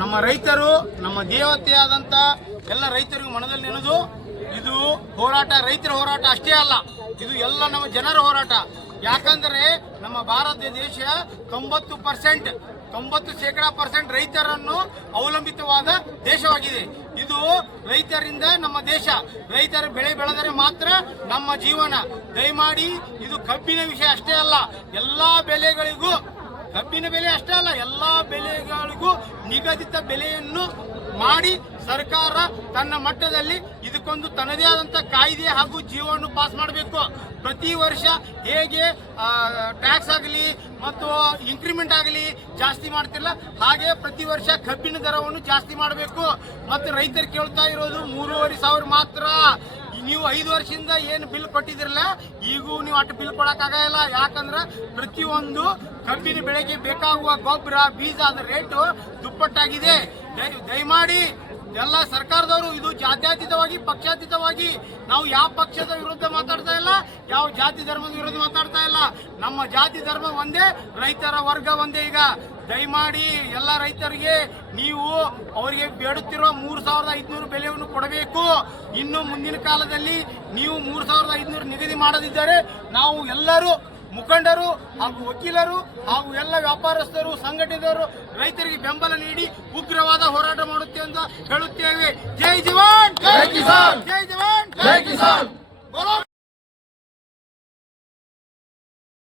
ನಮ್ಮ ರೈತರು ನಮ್ಮ ದೇವತೆಯಾದಂಥ ಎಲ್ಲ ರೈತರಿಗೂ ಮನದಲ್ಲಿ ನೆನೆದು ಇದು ಹೋರಾಟ ರೈತರ ಹೋರಾಟ ಅಷ್ಟೇ ಅಲ್ಲ, ಇದು ಎಲ್ಲ ನಮ್ಮ ಜನರ ಹೋರಾಟ. ಯಾಕಂದರೆ ನಮ್ಮ ಭಾರತ ದೇಶ 90% ರೈತರನ್ನು ಅವಲಂಬಿತವಾದ ದೇಶವಾಗಿದೆ. ಇದು ರೈತರಿಂದ ನಮ್ಮ ದೇಶ, ರೈತರ ಬೆಳೆ ಬೆಳೆದರೆ ಮಾತ್ರ ನಮ್ಮ ಜೀವನ. ದಯಮಾಡಿ ಇದು ಕಬ್ಬಿನ ವಿಷಯ ಅಷ್ಟೇ ಅಲ್ಲ, ಎಲ್ಲ ಬೆಳೆಗಳಿಗೂ ಕಬ್ಬಿನ ಬೆಲೆ ಅಷ್ಟೇ ಅಲ್ಲ, ಎಲ್ಲ ಬೆಳೆಗಳಿಗೂ ನಿಗದಿತ ಬೆಲೆಯನ್ನು ಮಾಡಿ ಸರ್ಕಾರ ತನ್ನ ಮಟ್ಟದಲ್ಲಿ ಇದಕ್ಕೊಂದು ತನ್ನದೇ ಆದಂಥ ಕಾಯ್ದೆ ಹಾಗೂ ಜೀವವನ್ನು ಪಾಸ್ ಮಾಡಬೇಕು. ಪ್ರತಿ ವರ್ಷ ಹೇಗೆ ಟ್ಯಾಕ್ಸ್ ಆಗಲಿ ಮತ್ತು ಇನ್ಕ್ರಿಮೆಂಟ್ ಆಗಲಿ ಜಾಸ್ತಿ ಮಾಡ್ತಿಲ್ಲ, ಹಾಗೆ ಪ್ರತಿ ವರ್ಷ ಕಬ್ಬಿನ ದರವನ್ನು ಜಾಸ್ತಿ ಮಾಡಬೇಕು. ಮತ್ತು ರೈತರು ಕೇಳ್ತಾ ಇರೋದು 3,500 ಮಾತ್ರ. ನೀವು 5 ವರ್ಷದಿಂದ ಏನು ಬಿಲ್ ಕೊಟ್ಟಿದ್ರಲ್ಲ, ಈಗೂ ನೀವು ಅಷ್ಟು ಬಿಲ್ ಕೊಡೋಕ್ಕಾಗಲ್ಲ. ಯಾಕಂದ್ರೆ ಪ್ರತಿಯೊಂದು ಕಬ್ಬಿನ ಬೆಳೆಗೆ ಬೇಕಾಗುವ ಗೊಬ್ಬರ, ಬೀಜ ಅದರ ರೇಟು ದುಪ್ಪಟ್ಟಾಗಿದೆ. ದಯಮಾಡಿ ಎಲ್ಲ ಸರ್ಕಾರದವರು ಇದು ಜಾತ್ಯತೀತವಾಗಿ ಪಕ್ಷಾತೀತವಾಗಿ ನಾವು ಯಾವ ಪಕ್ಷದ ವಿರುದ್ಧ ಮಾತಾಡ್ತಾ ಇಲ್ಲ, ಯಾವ ಜಾತಿ ಧರ್ಮದ ವಿರುದ್ಧ ಮಾತಾಡ್ತಾ ಇಲ್ಲ. ನಮ್ಮ ಜಾತಿ ಧರ್ಮ ಒಂದೇ, ರೈತರ ವರ್ಗ ಒಂದೇ. ಈಗ ದಯಮಾಡಿ ಎಲ್ಲ ರೈತರಿಗೆ ನೀವು ಅವರಿಗೆ ಬೇಡುತ್ತಿರುವ 3,500 ಬೆಲೆಯನ್ನು ಕೊಡಬೇಕು. ಇನ್ನು ಮುಂದಿನ ಕಾಲದಲ್ಲಿ ನೀವು 3,500 ನಿಗದಿ ಮಾಡದಿದ್ದರೆ ನಾವು ಎಲ್ಲರೂ ಮುಖಂಡರು ಹಾಗೂ ವಕೀಲರು ಹಾಗೂ ಎಲ್ಲ ವ್ಯಾಪಾರಸ್ಥರು, ಸಂಘಟಿತರು ರೈತರಿಗೆ ಬೆಂಬಲ ನೀಡಿ ಉಗ್ರವಾದ ಹೋರಾಟ ಮಾಡುತ್ತೇವೆ ಅಂತ ಹೇಳುತ್ತೇವೆ. ಜೈ ಜವಾನ್, ಜೈ ಕಿಸಾನ್, ಜೈ ಜವಾನ್, ಜೈ ಕಿಸಾನ್.